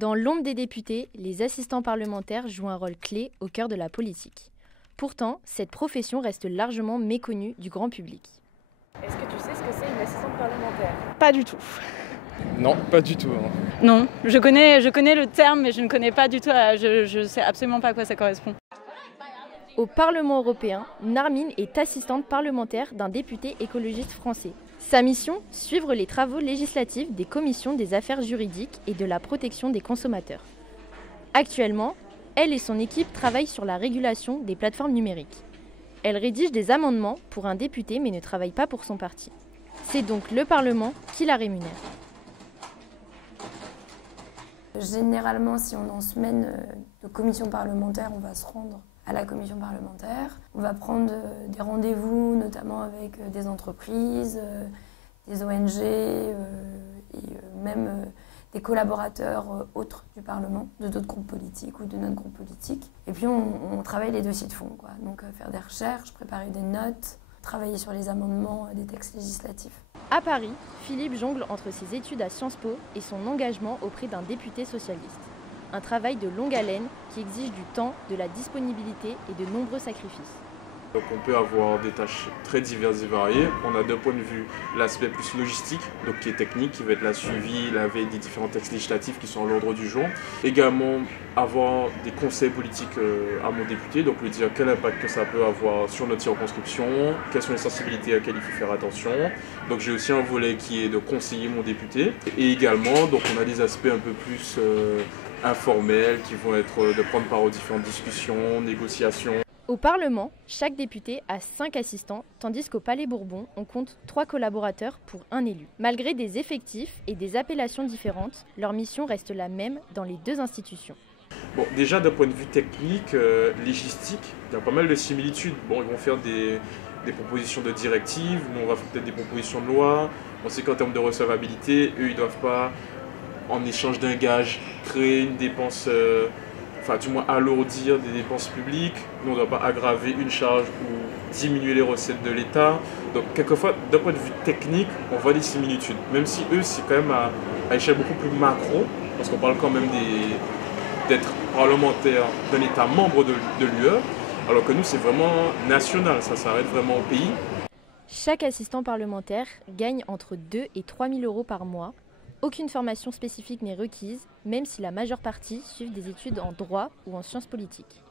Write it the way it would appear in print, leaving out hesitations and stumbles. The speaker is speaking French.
Dans l'ombre des députés, les assistants parlementaires jouent un rôle clé au cœur de la politique. Pourtant, cette profession reste largement méconnue du grand public. Est-ce que tu sais ce que c'est une assistante parlementaire? Pas du tout. Non, pas du tout. Non, je connais le terme, mais je ne connais pas du tout, je sais absolument pas à quoi ça correspond. Au Parlement européen, Narmine est assistante parlementaire d'un député écologiste français. Sa mission, suivre les travaux législatifs des commissions des affaires juridiques et de la protection des consommateurs. Actuellement, elle et son équipe travaillent sur la régulation des plateformes numériques. Elle rédige des amendements pour un député mais ne travaille pas pour son parti. C'est donc le Parlement qui la rémunère. Généralement, si on est en semaine de commission parlementaire, on va se rendre à la commission parlementaire. On va prendre des rendez-vous, notamment avec des entreprises, des ONG et même des collaborateurs autres du Parlement, de d'autres groupes politiques ou de notre groupe politique. Et puis on travaille les dossiers de fond, quoi. Donc faire des recherches, préparer des notes, travailler sur les amendements des textes législatifs. À Paris, Philippe jongle entre ses études à Sciences Po et son engagement auprès d'un député socialiste. Un travail de longue haleine qui exige du temps, de la disponibilité et de nombreux sacrifices. Donc on peut avoir des tâches très diverses et variées. On a d'un point de vue l'aspect plus logistique, donc qui est technique, qui va être la suivi, la veille des différents textes législatifs qui sont à l'ordre du jour. Également avoir des conseils politiques à mon député, donc lui dire quel impact que ça peut avoir sur notre circonscription, quelles sont les sensibilités auxquelles il faut faire attention. Donc j'ai aussi un volet qui est de conseiller mon député. Et également, donc on a des aspects un peu plus informels qui vont être de prendre part aux différentes discussions, négociations. Au Parlement, chaque député a 5 assistants, tandis qu'au Palais Bourbon, on compte 3 collaborateurs pour un élu. Malgré des effectifs et des appellations différentes, leur mission reste la même dans les deux institutions. Bon, déjà d'un point de vue technique, légistique, il y a pas mal de similitudes. Bon, ils vont faire des propositions de directives, nous on va faire peut-être des propositions de loi. On sait qu'en termes de recevabilité, eux ils ne doivent pas, en échange d'un gage, créer une dépense... du moins alourdir des dépenses publiques. Nous, on ne doit pas aggraver une charge ou diminuer les recettes de l'État. Donc, quelquefois, d'un point de vue technique, on voit des similitudes. Même si eux, c'est quand même à échelle beaucoup plus macro, parce qu'on parle quand même d'être parlementaire d'un État membre de l'UE, alors que nous, c'est vraiment national, ça s'arrête vraiment au pays. Chaque assistant parlementaire gagne entre 2 et 3 000 euros par mois. Aucune formation spécifique n'est requise, même si la majeure partie suivent des études en droit ou en sciences politiques.